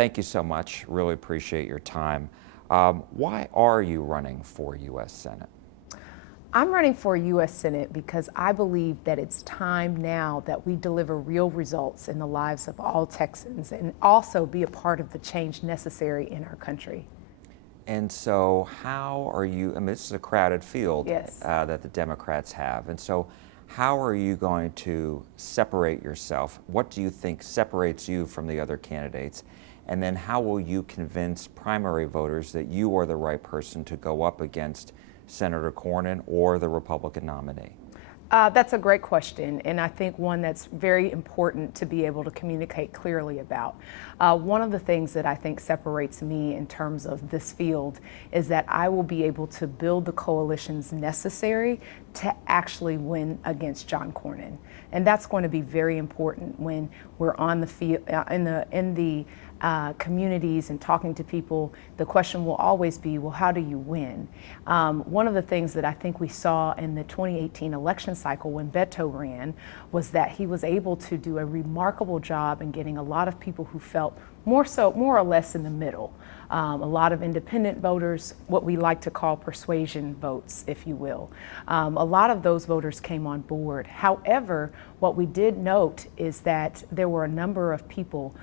thank you so much. Really appreciate your time. Why are you running for U.S. Senate? I'm running for U.S. Senate because I believe that it's time now that we deliver real results in the lives of all Texans and also be a part of the change necessary in our country. And so how are you, I mean, this is a crowded field. Yes. That the Democrats have. And so how are you going to separate yourself? What do you think separates you from the other candidates? And then how will you convince primary voters that you are the right person to go up against Senator Cornyn or the Republican nominee? That's a great question, and I think one that's very important to be able to communicate clearly about. One of the things that I think separates me in terms of this field is that I will be able to build the coalitions necessary to actually win against John Cornyn. And that's going to be very important when we're on the field, in the communities and talking to people. The question will always be, well, how do you win? One of the things that I think we saw in the 2018 election cycle when Beto ran was that he was able to do a remarkable job in getting a lot of people who felt more or less in the middle. A lot of independent voters, what we like to call persuasion votes, if you will. A lot of those voters came on board. However, what we did note is that there were a number of people,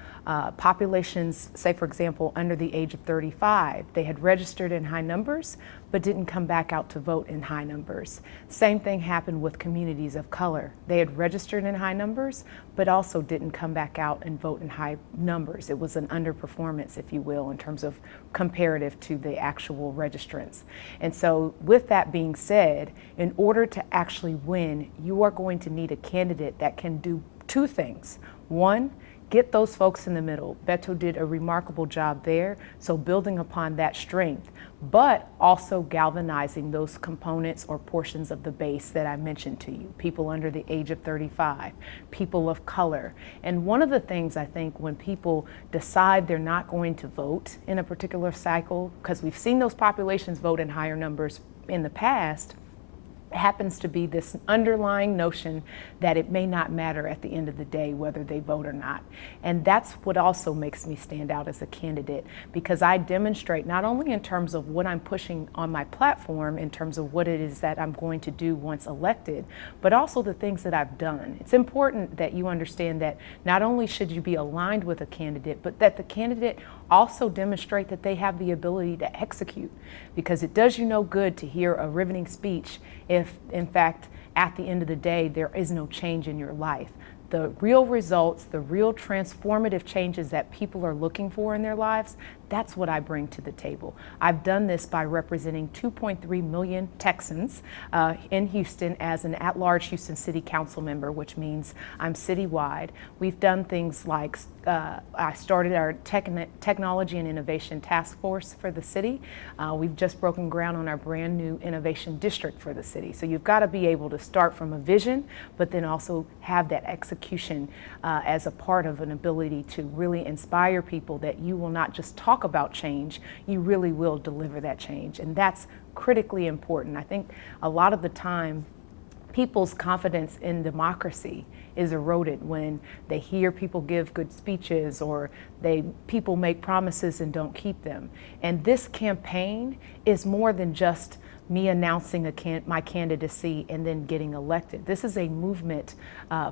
populations, say for example, under the age of 35, they had registered in high numbers, but didn't come back out to vote in high numbers. Same thing happened with communities of color. They had registered in high numbers, but also didn't come back out and vote in high numbers. It was an underperformance, if you will, in terms of comparative to the actual registrants. And so with that being said, in order to actually win, you are going to need a candidate that can do two things. One, get those folks in the middle. Beto did a remarkable job there, so building upon that strength, but also galvanizing those components or portions of the base that I mentioned to you, people under the age of 35, people of color. And one of the things I think when people decide they're not going to vote in a particular cycle, because we've seen those populations vote in higher numbers in the past, happens to be this underlying notion that it may not matter at the end of the day whether they vote or not. And that's what also makes me stand out as a candidate, because I demonstrate not only in terms of what I'm pushing on my platform, in terms of what it is that I'm going to do once elected, but also the things that I've done. It's important that you understand that not only should you be aligned with a candidate, but that the candidate also demonstrate that they have the ability to execute, because it does you no good to hear a riveting speech if, in fact, at the end of the day, there is no change in your life. The real results, the real transformative changes that people are looking for in their lives, that's what I bring to the table. I've done this by representing 2.3 million Texans in Houston as an at-large Houston City Council member, which means I'm citywide. We've done things like I started our Technology and Innovation Task Force for the city. We've just broken ground on our brand new Innovation District for the city. So you've got to be able to start from a vision, but then also have that execution as a part of an ability to really inspire people that you will not just talk about change, you really will deliver that change. And that's critically important. I think a lot of the time, people's confidence in democracy is eroded when they hear people give good speeches or people make promises and don't keep them. And this campaign is more than just me announcing my candidacy and then getting elected. This is a movement,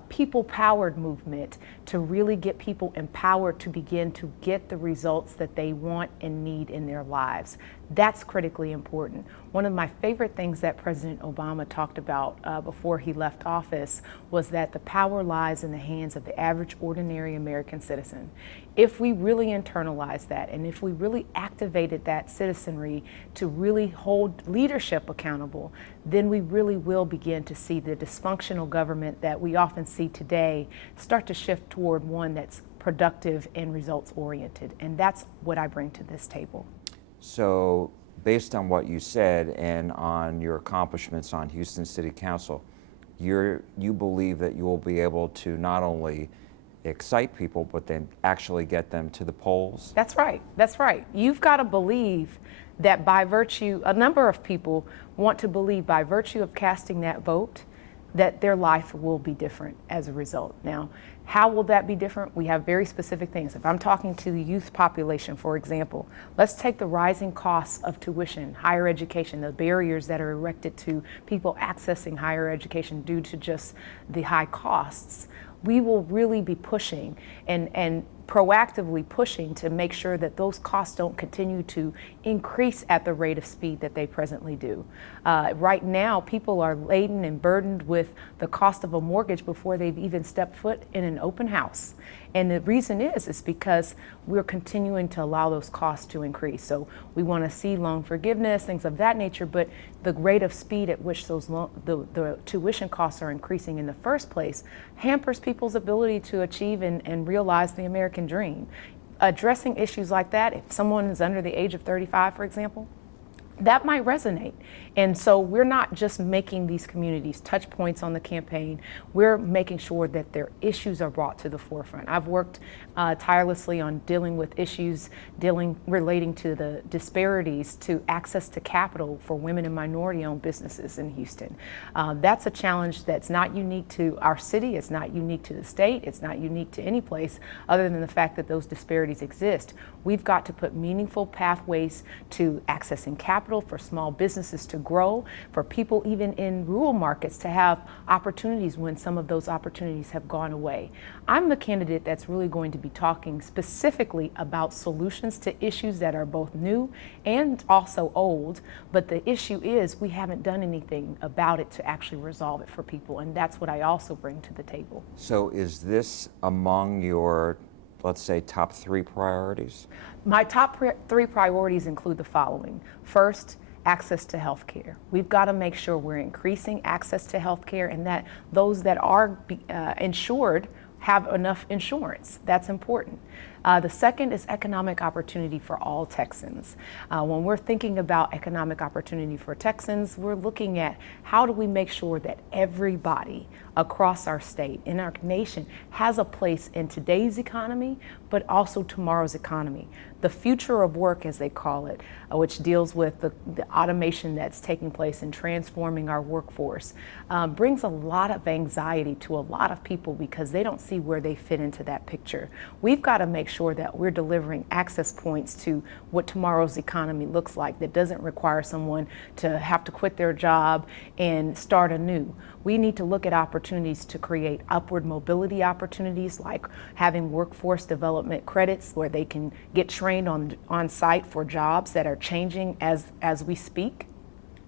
people-powered movement, to really get people empowered to begin to get the results that they want and need in their lives. That's critically important. One of my favorite things that President Obama talked about before he left office was that the power lies in the hands of the average, ordinary American citizen. If we really internalize that, and if we really activated that citizenry to really hold leadership accountable, then we really will begin to see the dysfunctional government that we often see today start to shift toward one that's productive and results-oriented. And that's what I bring to this table. So, based on what you said and on your accomplishments on Houston City Council, you believe that you will be able to not only excite people, but then actually get them to the polls? That's right. That's right. You've got to believe that by virtue, a number of people want to believe by virtue of casting that vote, that their life will be different as a result. Now, How will that be different? We have very specific things. If I'm talking to the youth population, for example, let's take the rising costs of tuition, higher education, the barriers that are erected to people accessing higher education due to just the high costs. We will really be pushing and proactively pushing to make sure that those costs don't continue to increase at the rate of speed that they presently do. Right now, people are laden and burdened with the cost of a mortgage before they've even stepped foot in an open house. And the reason is because we're continuing to allow those costs to increase. So we want to see loan forgiveness, things of that nature, but the rate of speed at which the tuition costs are increasing in the first place hampers people's ability to achieve and realize the American dream. Addressing issues like that, if someone is under the age of 35, for example, that might resonate. And so we're not just making these communities touch points on the campaign, we're making sure that their issues are brought to the forefront. I've worked tirelessly on dealing with issues relating to the disparities to access to capital for women and minority-owned businesses in Houston. That's a challenge that's not unique to our city, it's not unique to the state, it's not unique to any place other than the fact that those disparities exist. We've got to put meaningful pathways to accessing capital for small businesses to grow, for people even in rural markets to have opportunities when some of those opportunities have gone away. I'm the candidate that's really going to be talking specifically about solutions to issues that are both new and also old, but the issue is we haven't done anything about it to actually resolve it for people, and that's what I also bring to the table. So is this among your, let's say, top 3 priorities? My top 3 priorities include the following. First, access to health care. We've got to make sure we're increasing access to health care and that those that are insured have enough insurance. That's important. The second is economic opportunity for all Texans. When we're thinking about economic opportunity for Texans, we're looking at how do we make sure that everybody across our state, in our nation, has a place in today's economy, but also tomorrow's economy. The future of work, as they call it, which deals with the automation that's taking place in transforming our workforce, brings a lot of anxiety to a lot of people because they don't see where they fit into that picture. We've got to make sure that we're delivering access points to what tomorrow's economy looks like that doesn't require someone to have to quit their job and start anew. We need to look at opportunities to create upward mobility opportunities, like having workforce development credits where they can get trained on site for jobs that are changing as we speak,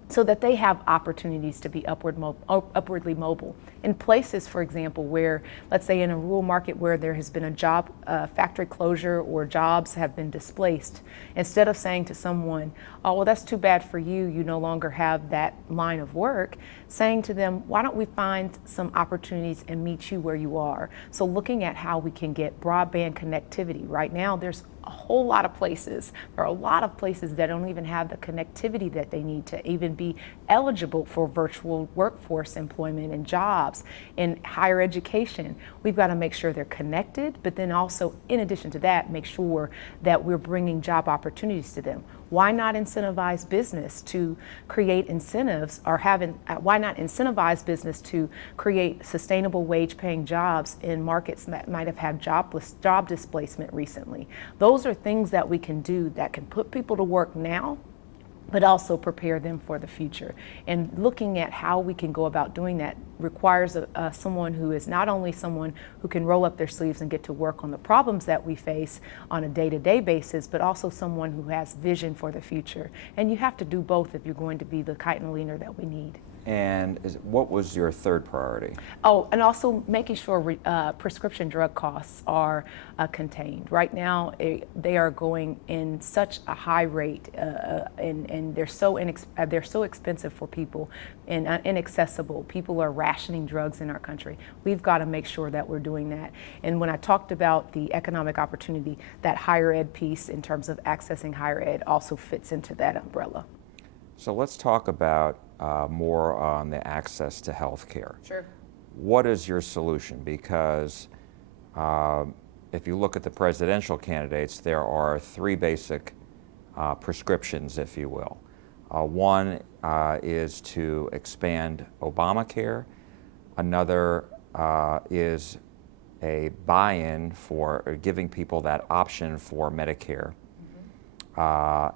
so that they have opportunities to be upwardly mobile. In places, for example, where, let's say in a rural market where there has been a job factory closure or jobs have been displaced, instead of saying to someone, oh, well, that's too bad for you, you no longer have that line of work, saying to them, why don't we find some opportunities and meet you where you are? So looking at how we can get broadband connectivity. Right now, there's a whole lot of places. There are a lot of places that don't even have the connectivity that they need to even be eligible for virtual workforce employment and jobs in higher education. We've got to make sure they're connected, but then also, in addition to that, make sure that we're bringing job opportunities to them. Why not incentivize business to create incentives, or why not incentivize business to create sustainable wage-paying jobs in markets that might have had job displacement recently? Those are things that we can do that can put people to work now, but also prepare them for the future. And looking at how we can go about doing that requires someone who is not only someone who can roll up their sleeves and get to work on the problems that we face on a day-to-day basis, but also someone who has vision for the future. And you have to do both if you're going to be the Chitin leaner that we need. And what was your 3rd priority? Oh, and also making sure prescription drug costs are contained. Right now, they are going in such a high rate, and they're so expensive for people and inaccessible. People are rationing drugs in our country. We've got to make sure that we're doing that. And when I talked about the economic opportunity, that higher ed piece in terms of accessing higher ed also fits into that umbrella. So let's talk about more on the access to health care. Sure. What is your solution? Because if you look at the presidential candidates, there are 3 basic prescriptions, if you will. One is to expand Obamacare. Another is a buy-in for giving people that option for Medicare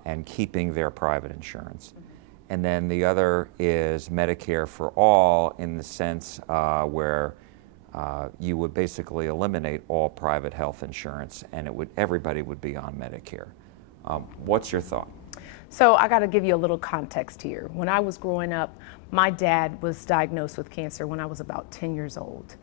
and keeping their private insurance. And then the other is Medicare for all in the sense where you would basically eliminate all private health insurance and everybody would be on Medicare. What's your thought? So I got to give you a little context here. When I was growing up, my dad was diagnosed with cancer when I was about 10 years old.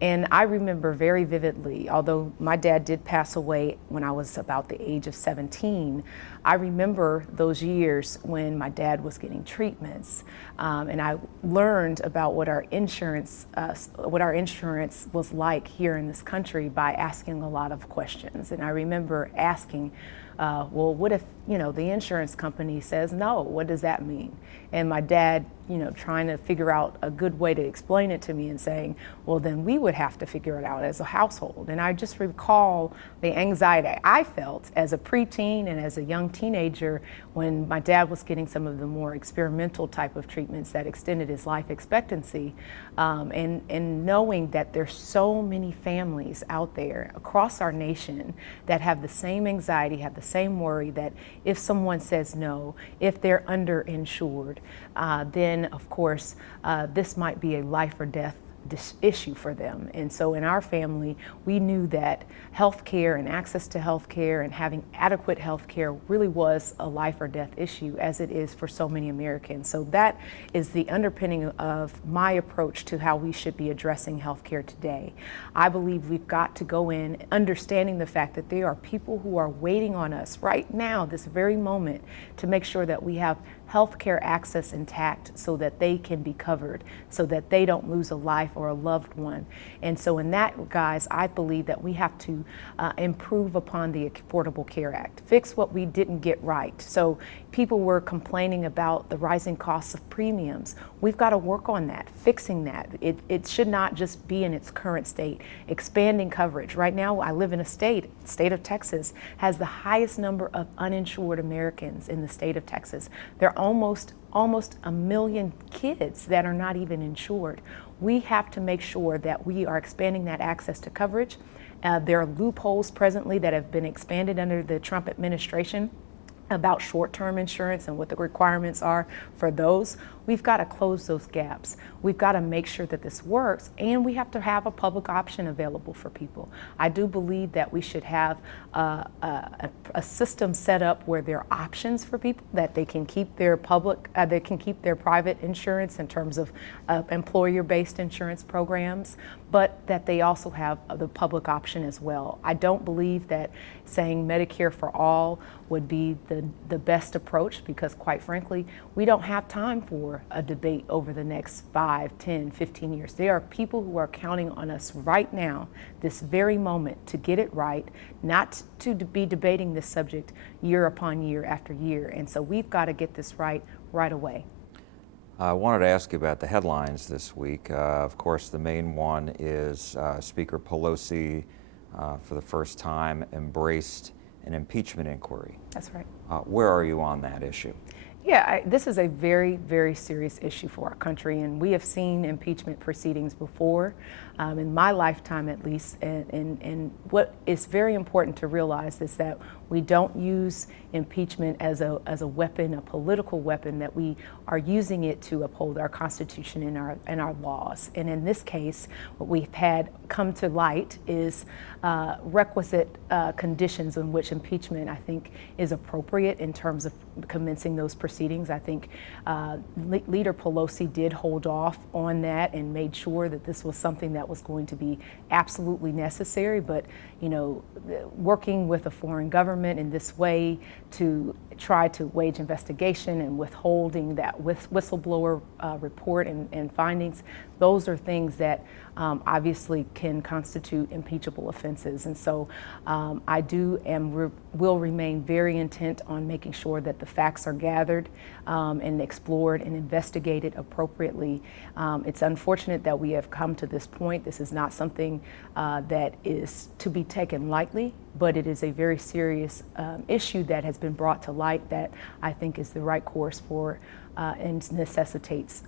And I remember very vividly, although my dad did pass away when I was about the age of 17, I remember those years when my dad was getting treatments. And I learned about what our insurance was like here in this country by asking a lot of questions. And I remember asking, well, what if, the insurance company says no? What does that mean? And my dad, trying to figure out a good way to explain it to me and saying, well, then we would have to figure it out as a household. And I just recall the anxiety I felt as a preteen and as a young teenager when my dad was getting some of the more experimental type of treatments that extended his life expectancy. And knowing that there's so many families out there across our nation that have the same anxiety, have the same worry that if someone says no, if they're underinsured, then of course this might be a life or death issue for them. And so in our family, we knew that health care and access to health care and having adequate health care really was a life or death issue, as it is for so many Americans. So that is the underpinning of my approach to how we should be addressing health care today. I believe we've got to go in understanding the fact that there are people who are waiting on us right now, this very moment, to make sure that we have healthcare access intact so that they can be covered, so that they don't lose a life or a loved one. And so in that, guys, I believe that we have to improve upon the Affordable Care Act, fix what we didn't get right. So people were complaining about the rising costs of premiums. We've got to work on that, fixing that. It should not just be in its current state, expanding coverage. Right now, I live in a state of Texas, has the highest number of uninsured Americans in the state of Texas. There are almost 1 million kids that are not even insured. We have to make sure that we are expanding that access to coverage. There are loopholes presently that have been expanded under the Trump administration about short-term insurance and what the requirements are for those. We've got to close those gaps. We've got to make sure that this works, and we have to have a public option available for people. I do believe that we should have a system set up where there are options for people, that they can keep their private insurance in terms of employer-based insurance programs, but that they also have the public option as well. I don't believe that saying Medicare for all would be the best approach, because quite frankly, we don't have time for a debate over the next 5, 10, 15 years. There are people who are counting on us right now, this very moment, to get it right, not to be debating this subject year upon year after year. And so we've got to get this right away. I wanted to ask you about the headlines this week. Of course, the main one is Speaker Pelosi, for the first time, embraced an impeachment inquiry. That's right. Where are you on that issue? Yeah, this is a very, very serious issue for our country, and we have seen impeachment proceedings before, in my lifetime at least, and what is very important to realize is that we don't use impeachment as a weapon, a political weapon, that we are using it to uphold our Constitution and our laws. And in this case, what we've had come to light is requisite conditions in which impeachment, I think, is appropriate in terms of commencing those proceedings. I think Leader Pelosi did hold off on that and made sure that this was something that was going to be absolutely necessary. But, working with a foreign government in this way to try to wage investigation and withholding that whistleblower report and findings, those are things that obviously can constitute impeachable offenses. And so I will remain very intent on making sure that the facts are gathered and explored and investigated appropriately. It's unfortunate that we have come to this point. This is not something that is to be taken lightly, but it is a very serious issue that has been brought to light that I think is the right course for and necessitates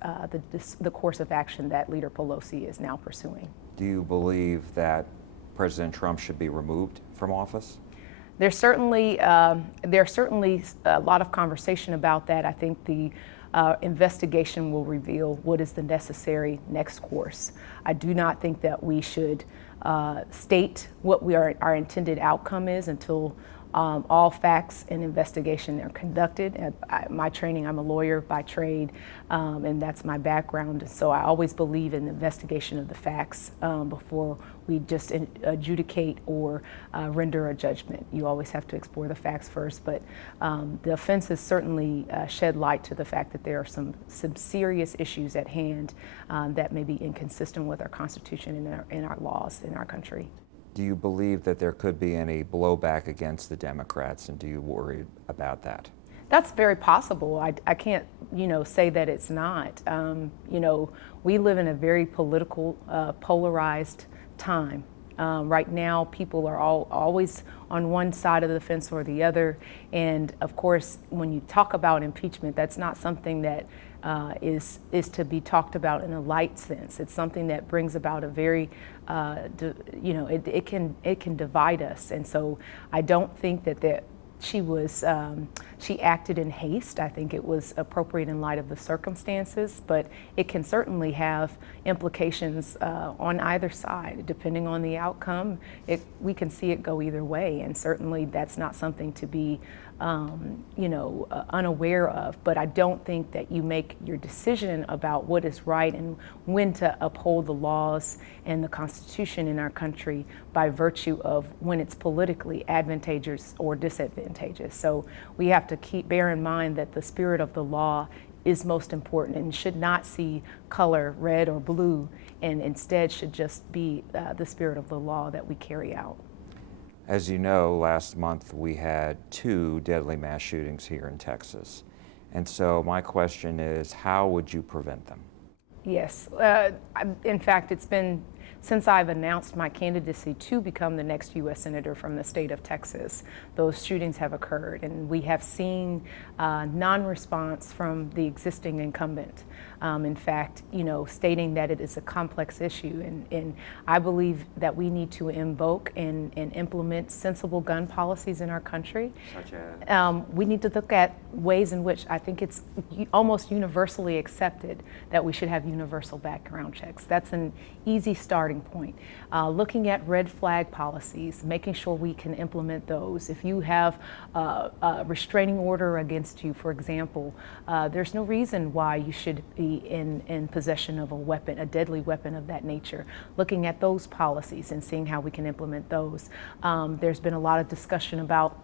the course of action that Leader Pelosi is now pursuing. Do you believe that President Trump should be removed from office? There's certainly a lot of conversation about that. I think the investigation will reveal what is the necessary next course. I do not think that we should state what our intended outcome is until all facts and investigation are conducted. My training, I'm a lawyer by trade, and that's my background. So I always believe in the investigation of the facts before we just adjudicate or render a judgment. You always have to explore the facts first, but the offense has certainly shed light to the fact that there are some serious issues at hand that may be inconsistent with our Constitution and our laws in our country. Do you believe that there could be any blowback against the Democrats, and do you worry about that? That's very possible. I can't, say that it's not. We live in a very political, polarized time. Right now, people are always on one side of the fence or the other. And of course, when you talk about impeachment, that's not something that is to be talked about in a light sense. It's something that brings about a very, it can divide us. And so I don't think that she acted in haste. I think it was appropriate in light of the circumstances, but it can certainly have implications on either side. Depending on the outcome, we can see it go either way, and certainly that's not something to be unaware of. But I don't think that you make your decision about what is right and when to uphold the laws and the Constitution in our country by virtue of when it's politically advantageous or disadvantageous. So we have to bear in mind that the spirit of the law is most important and should not see color, red or blue, and instead should just be the spirit of the law that we carry out. As you know, last month we had 2 deadly mass shootings here in Texas. And so my question is, how would you prevent them? Yes. In fact, it's been since I've announced my candidacy to become the next U.S. Senator from the state of Texas, those shootings have occurred, and we have seen non-response from the existing incumbent. In fact, stating that it is a complex issue, and I believe that we need to invoke and implement sensible gun policies in our country. Such as? We need to look at ways in which I think it's almost universally accepted that we should have universal background checks. That's an easy starting point. Looking at red flag policies, making sure we can implement those. If you have a restraining order against you, for example, there's no reason why you should be in possession of a weapon, a deadly weapon of that nature. Looking at those policies and seeing how we can implement those. There's been a lot of discussion about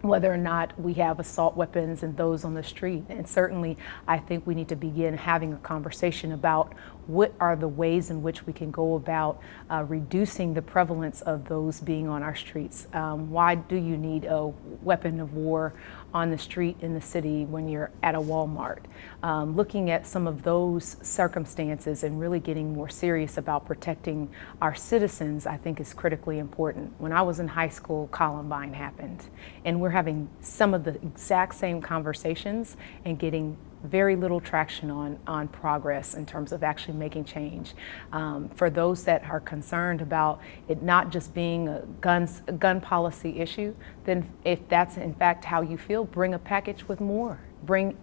whether or not we have assault weapons and those on the street. And certainly, I think we need to begin having a conversation about what are the ways in which we can go about reducing the prevalence of those being on our streets. Why do you need a weapon of war on the street in the city when you're at a Walmart? Looking at some of those circumstances and really getting more serious about protecting our citizens, I think is critically important. When I was in high school, Columbine happened, and we're having some of the exact same conversations and getting very little traction on progress in terms of actually making change. For those that are concerned about it not just being a gun policy issue, then if that's in fact how you feel, bring a package with more.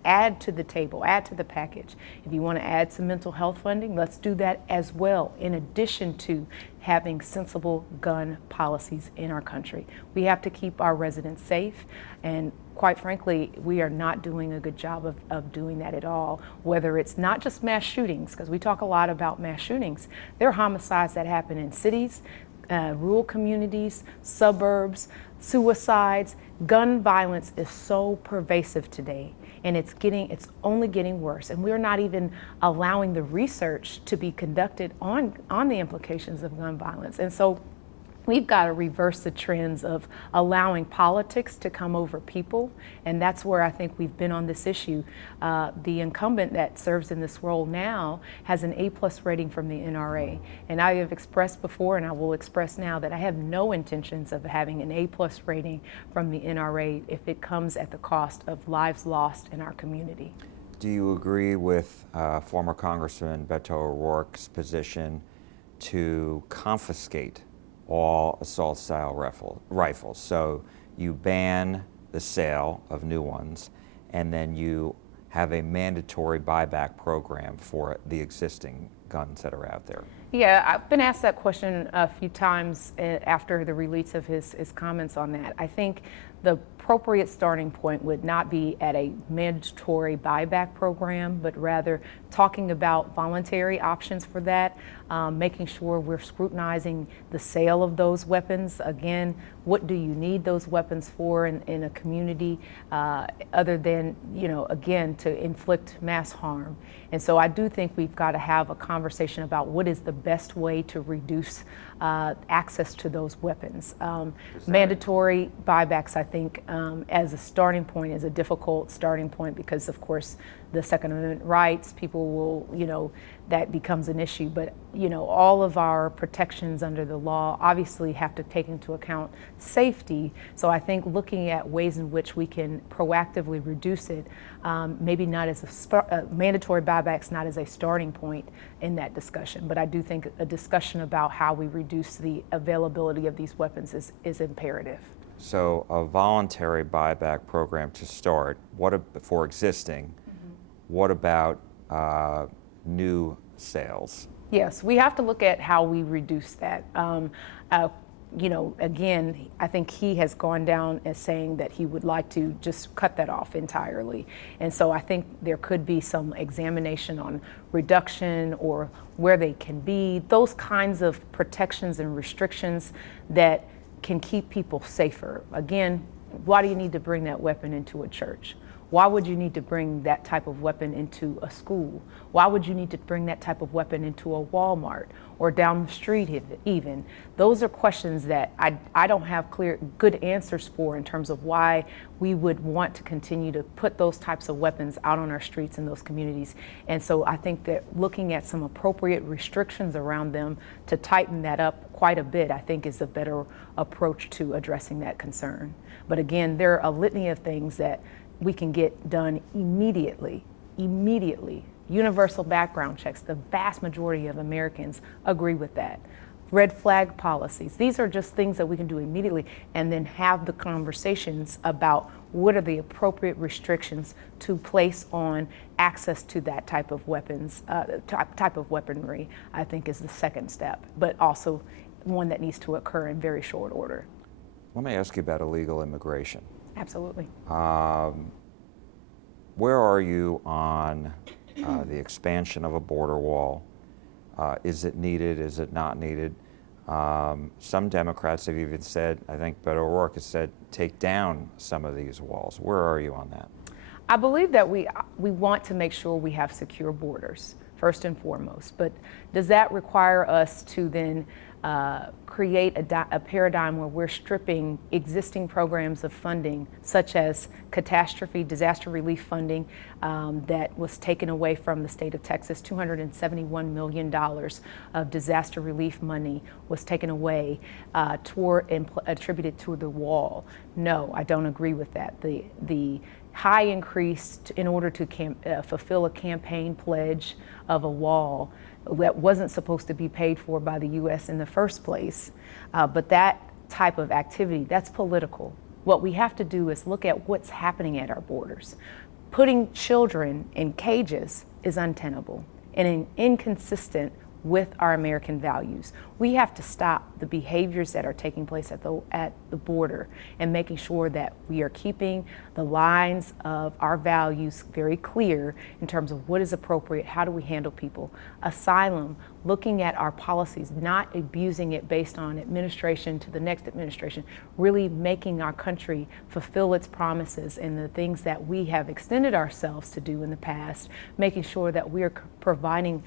Add to the table, add to the package. If you want to add some mental health funding, let's do that as well, in addition to having sensible gun policies in our country. We have to keep our residents safe, and quite frankly, we are not doing a good job of doing that at all, whether it's not just mass shootings, because we talk a lot about mass shootings. There are homicides that happen in cities, rural communities, suburbs, suicides. Gun violence is so pervasive today, and it's only getting worse. And we're not even allowing the research to be conducted on the implications of gun violence. And so we've got to reverse the trends of allowing politics to come over people, and that's where I think we've been on this issue. The incumbent that serves in this role now has an A+ rating from the NRA, and I have expressed before, and I will express now, that I have no intentions of having an A+ rating from the NRA if it comes at the cost of lives lost in our community. Do you agree with former Congressman Beto O'Rourke's position to confiscate all assault-style rifles. So you ban the sale of new ones, and then you have a mandatory buyback program for the existing guns that are out there. Yeah, I've been asked that question a few times after the release of his comments on that. I think the appropriate starting point would not be at a mandatory buyback program, but rather talking about voluntary options for that, making sure we're scrutinizing the sale of those weapons. Again, what do you need those weapons for in a community other than, again, to inflict mass harm? And so I do think we've got to have a conversation about what is the best way to reduce access to those weapons. Mandatory buybacks, I think, as a starting point is a difficult starting point because, of course, the Second Amendment rights, people will, that becomes an issue. But, all of our protections under the law obviously have to take into account safety. So I think looking at ways in which we can proactively reduce it, maybe not as mandatory buybacks, not as a starting point in that discussion. But I do think a discussion about how we reduce the availability of these weapons is imperative. So a voluntary buyback program to start, for existing, what about new sales? Yes, we have to look at how we reduce that. Again, I think he has gone down as saying that he would like to just cut that off entirely. And so I think there could be some examination on reduction or where they can be, those kinds of protections and restrictions that can keep people safer. Again, why do you need to bring that weapon into a church? Why would you need to bring that type of weapon into a school? Why would you need to bring that type of weapon into a Walmart or down the street even? Those are questions that I don't have good answers for in terms of why we would want to continue to put those types of weapons out on our streets in those communities. And so I think that looking at some appropriate restrictions around them to tighten that up quite a bit, I think is a better approach to addressing that concern. But again, there are a litany of things that we can get done immediately. Universal background checks, the vast majority of Americans agree with that. Red flag policies, these are just things that we can do immediately and then have the conversations about what are the appropriate restrictions to place on access to that type of weapons, type of weaponry, I think is the second step, but also one that needs to occur in very short order. Let me ask you about illegal immigration. Absolutely. Where are you on the expansion of a border wall? Is it needed? Is it not needed? Some Democrats have even said, I think Beto O'Rourke has said, take down some of these walls. Where are you on that? I believe that we want to make sure we have secure borders, first and foremost. But does that require us to then create a paradigm where we're stripping existing programs of funding, such as catastrophe, disaster relief funding that was taken away from the state of Texas? $271 million of disaster relief money was taken away and attributed to the wall. No, I don't agree with that. The high increase in order to fulfill a campaign pledge of a wall that wasn't supposed to be paid for by the U.S. in the first place. But that type of activity, that's political. What we have to do is look at what's happening at our borders. Putting children in cages is untenable and inconsistent with our American values. We have to stop the behaviors that are taking place at the border and making sure that we are keeping the lines of our values very clear in terms of what is appropriate, how do we handle people. Asylum, looking at our policies, not abusing it based on administration to the next administration, really making our country fulfill its promises and the things that we have extended ourselves to do in the past, making sure that we are providing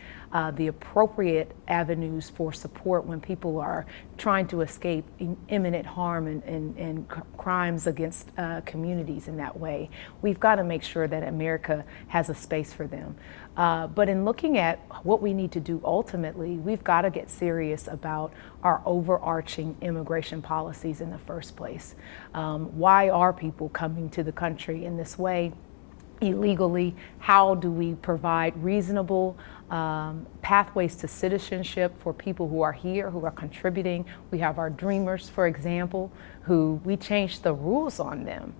the appropriate avenues for support when people are trying to escape imminent harm and crimes against communities in that way. We've got to make sure that America has a space for them. But in looking at what we need to do ultimately, we've got to get serious about our overarching immigration policies in the first place. Why are people coming to the country in this way? illegally? How do we provide reasonable pathways to citizenship for people who are here, who are contributing? We have our dreamers, for example, who we changed the rules on them.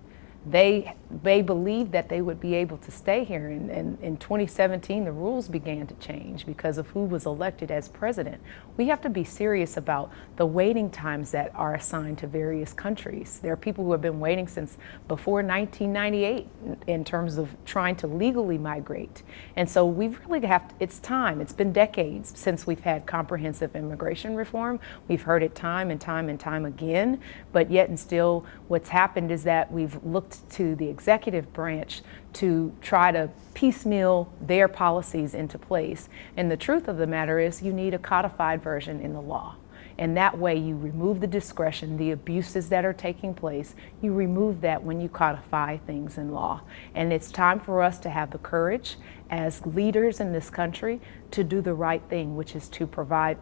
They believed that they would be able to stay here. And in 2017, the rules began to change because of who was elected as president. We have to be serious about the waiting times that are assigned to various countries. There are people who have been waiting since before 1998 in terms of trying to legally migrate. And so we really it's time. It's been decades since we've had comprehensive immigration reform. We've heard it time and time and time again, but yet and still what's happened is that we've looked to the executive branch to try to piecemeal their policies into place. And the truth of the matter is you need a codified version in the law. And that way you remove the discretion, the abuses that are taking place, you remove that when you codify things in law. And it's time for us to have the courage as leaders in this country to do the right thing, which is to provide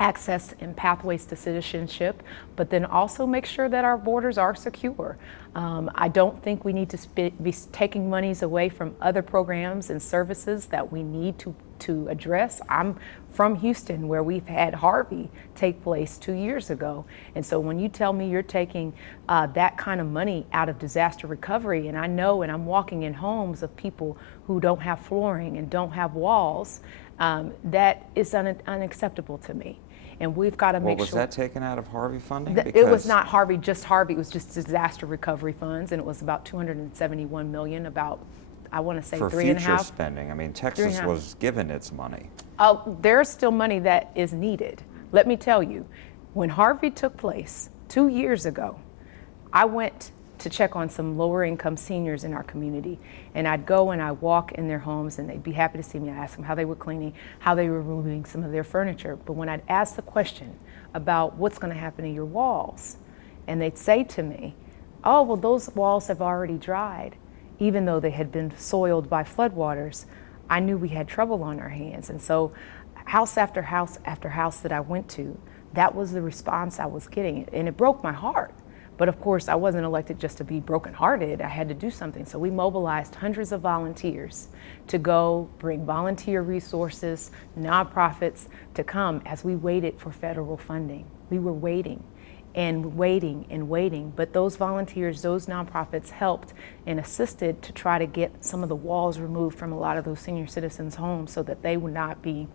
access and pathways to citizenship, but then also make sure that our borders are secure. I don't think we need to be taking monies away from other programs and services that we need to address. I'm from Houston, where we've had Harvey take place 2 years ago. And so when you tell me you're taking that kind of money out of disaster recovery, and I know, and I'm walking in homes of people who don't have flooring and don't have walls, that is unacceptable to me. And we've got to make sure. Was that taken out of Harvey funding? It was not Harvey, just Harvey. It was just disaster recovery funds, and it was about $271 million, about, I want to say, for three and a half. future spending. I mean, Texas was given its money. There's still money that is needed. Let me tell you, when Harvey took place 2 years ago, I went to check on some lower income seniors in our community. And I'd go and I'd walk in their homes and they'd be happy to see me. I'd ask them how they were cleaning, how they were removing some of their furniture. But when I'd ask the question about what's going to happen to your walls, and they'd say to me, oh, well, those walls have already dried, even though they had been soiled by floodwaters, I knew we had trouble on our hands. And so house after house after house that I went to, that was the response I was getting. And it broke my heart. But of course, I wasn't elected just to be brokenhearted. I had to do something. So we mobilized hundreds of volunteers to go bring volunteer resources, nonprofits to come as we waited for federal funding. We were waiting and waiting and waiting. But those volunteers, those nonprofits helped and assisted to try to get some of the walls removed from a lot of those senior citizens' homes so that they would not be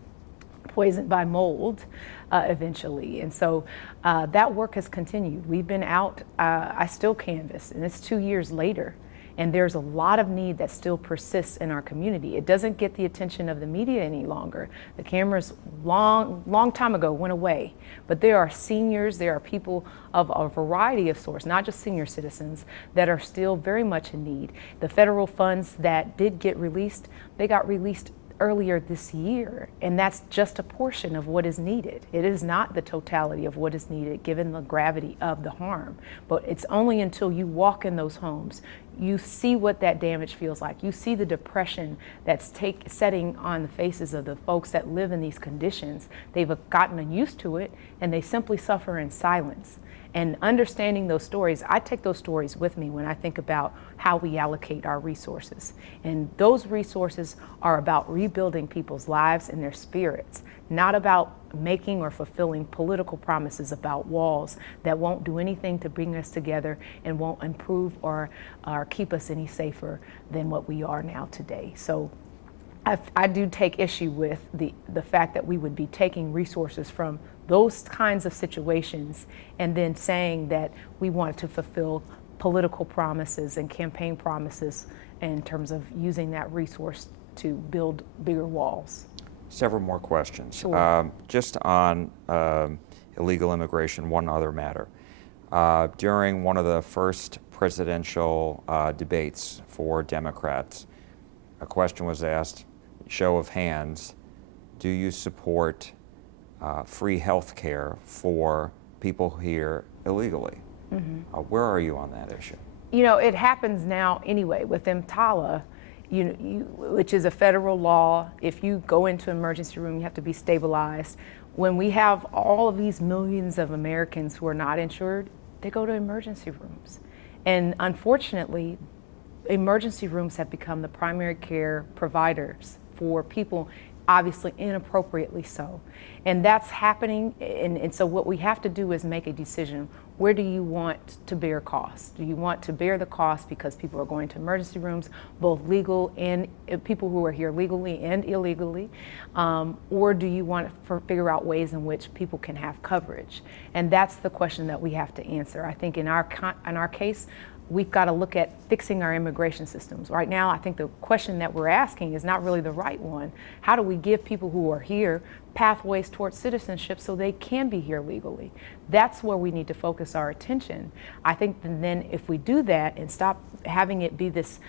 poisoned by mold eventually. And so that work has continued. We've been out, I still canvass, and it's 2 years later, and there's a lot of need that still persists in our community. It doesn't get the attention of the media any longer. The cameras long time ago went away, but there are seniors, there are people of a variety of sorts, not just senior citizens, that are still very much in need. The federal funds that did get released, they got released earlier this year, and that's just a portion of what is needed. It is not the totality of what is needed given the gravity of the harm, but it's only until you walk in those homes, you see what that damage feels like. You see the depression that's setting on the faces of the folks that live in these conditions. They've gotten used to it, and they simply suffer in silence. And understanding those stories, I take those stories with me when I think about how we allocate our resources. And those resources are about rebuilding people's lives and their spirits, not about making or fulfilling political promises about walls that won't do anything to bring us together and won't improve or keep us any safer than what we are now today. So I do take issue with the fact that we would be taking resources from those kinds of situations and then saying that we want to fulfill political promises and campaign promises in terms of using that resource to build bigger walls. Several more questions. Sure. Just on illegal immigration, one other matter. During one of the first presidential debates for Democrats, a question was asked, show of hands, do you support free health care for people here illegally? Mm-hmm. Where are you on that issue? You know, it happens now anyway with EMTALA, which is a federal law. If you go into an emergency room, you have to be stabilized. When we have all of these millions of Americans who are not insured, they go to emergency rooms. And unfortunately, emergency rooms have become the primary care providers for people, obviously inappropriately so. And that's happening, and so what we have to do is make a decision. Where do you want to bear costs? Do you want to bear the cost because people are going to emergency rooms, both legal and people who are here legally and illegally? Or do you want to figure out ways in which people can have coverage? And that's the question that we have to answer. I think in our case, we've got to look at fixing our immigration systems. Right now, I think the question that we're asking is not really the right one. How do we give people who are here pathways towards citizenship so they can be here legally? That's where we need to focus our attention. I think then if we do that and stop having it be this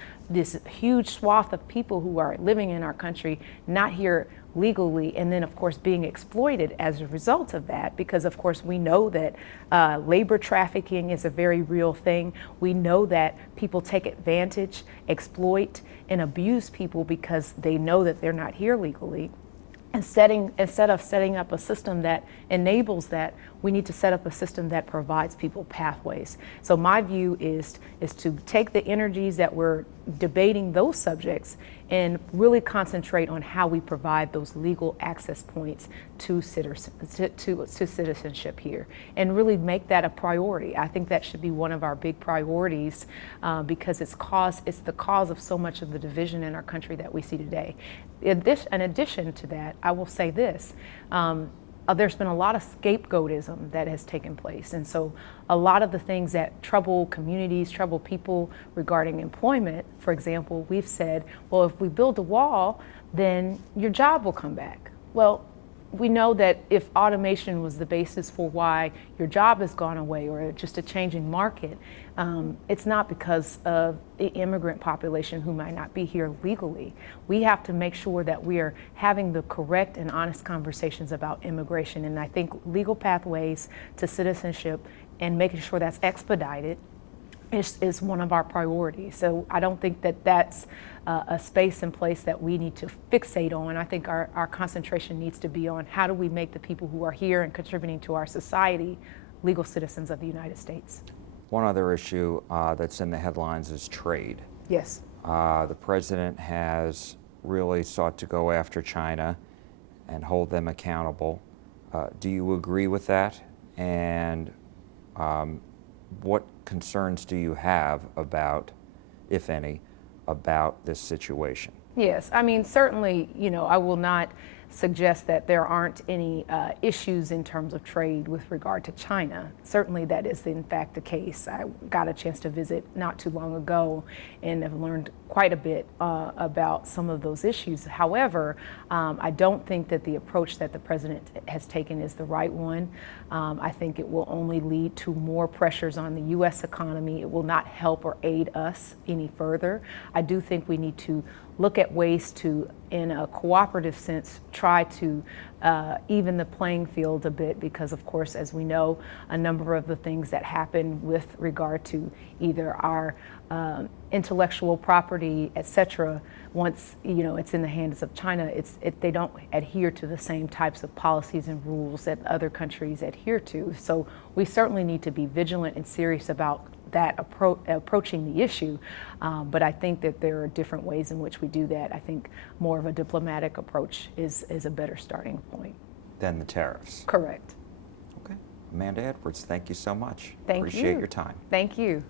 huge swath of people who are living in our country, not here legally, and then of course being exploited as a result of that, because of course we know that labor trafficking is a very real thing. We know that people take advantage, exploit, and abuse people because they know that they're not here legally. Instead of setting up a system that enables that, we need to set up a system that provides people pathways. So my view is to take the energies that we're debating those subjects and really concentrate on how we provide those legal access points to citizenship here, and really make that a priority. I think that should be one of our big priorities because it's the cause of so much of the division in our country that we see today. In addition to that, I will say this. There's been a lot of scapegoatism that has taken place. And so a lot of the things that trouble communities, trouble people regarding employment, for example, we've said, well, if we build a wall, then your job will come back. Well, we know that if automation was the basis for why your job has gone away or just a changing market, it's not because of the immigrant population who might not be here legally. We have to make sure that we are having the correct and honest conversations about immigration. And I think legal pathways to citizenship and making sure that's expedited is one of our priorities. So I don't think that that's a space and place that we need to fixate on. I think our concentration needs to be on how do we make the people who are here and contributing to our society legal citizens of the United States. One other issue that's in the headlines is trade. Yes. The president has really sought to go after China and hold them accountable. Do you agree with that? And what concerns do you have about, if any, about this situation? Yes, I mean, certainly, I will not suggest that there aren't any issues in terms of trade with regard to China. Certainly that is in fact the case. I got a chance to visit not too long ago and have learned quite a bit about some of those issues. However, I don't think that the approach that the president has taken is the right one. I think it will only lead to more pressures on the U.S. economy. It will not help or aid us any further. I do think we need to look at ways to, in a cooperative sense, try to even the playing field a bit, because of course, as we know, a number of the things that happen with regard to either our intellectual property, etc., once it's in the hands of China, they don't adhere to the same types of policies and rules that other countries adhere to. So we certainly need to be vigilant and serious about that approaching the issue, but I think that there are different ways in which we do that. I think more of a diplomatic approach is a better starting point. Than the tariffs? Correct. Okay. Amanda Edwards, thank you so much. Thank you. Appreciate your time. Thank you.